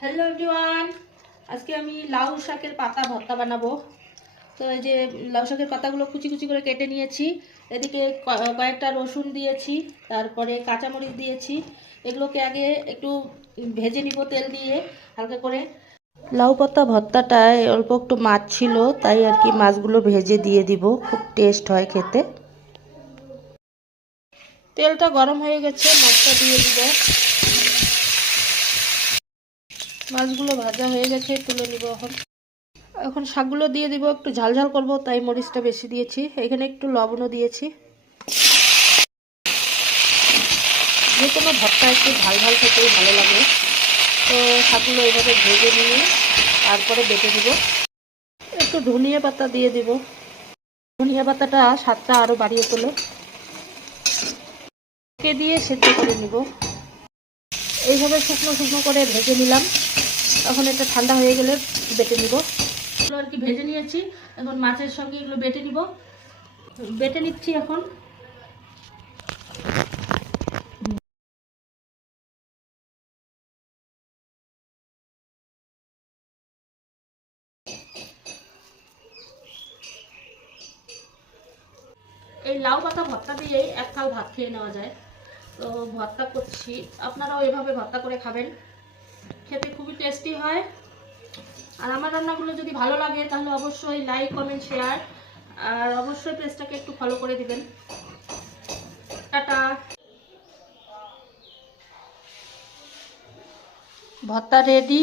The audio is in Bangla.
হ্যালো এভরিওয়ান, আজকে আমি লাউ শাকের পাতা ভর্তা বানাবো। তো এই যে লাউ শাকের পাতাগুলো কুচি কুচি করে কেটে নিয়েছি। এদিকে কয়েকটা রসুন দিয়েছি, তারপরে কাঁচামরিচ দিয়েছি। এগুলোকে আগে একটু ভেজে নিব তেল দিয়ে হালকা করে। লাউ পাতা ভর্তাটায় অল্প একটু মাছ ছিল, তাই আর কি মাছগুলো ভেজে দিয়ে দিব, খুব টেস্ট হয় খেতে। তেলটা গরম হয়ে গেছে, মাছটা দিয়ে দিব। মাছগুলো ভাজা হয়ে গেছে, তুলে নিব এখন। এখন শাকগুলো দিয়ে দিব, একটু ঝাল ঝাল করবো তাই মরিচটা বেশি দিয়েছি। এখানে একটু লবণও দিয়েছি। যে কোনো ভর্তা একটু ঝাল ঝাল খেতেই ভালো লাগে। তো শাকগুলো এইভাবে ভেজে নিয়ে তারপরে বেটে দিব। একটু ধনিয়া পাতা দিয়ে দিব, ধনিয়া পাতাটা স্বাদটা আরও বাড়িয়ে তোলে। দিয়ে সেদ্ধ করে নিব। এইভাবে শুকনো শুকনো করে ভেজে নিলাম। এখন এটা ঠান্ডা হয়ে গেলে বেটে নিব। এগুলো আর কি ভেজে নিয়েছি, এখন মাছের সঙ্গে এগুলো বেটে নিব। বেটে নিচ্ছি এখন। এই লাউ পাতা ভর্তা দিয়েই এককাল ভাত খেয়ে নেওয়া যায়। তো ভর্তা করছি, আপনারাও এভাবে ভর্তা করে খাবেন, খেতে খুবই টেস্টি হয়। আর আমার রান্নাগুলো যদি ভালো লাগে তাহলে অবশ্যই লাইক কমেন্ট শেয়ার, আর অবশ্যই পেজটাকে একটু ফলো করে দিবেন। টাটা। ভর্তা রেডি।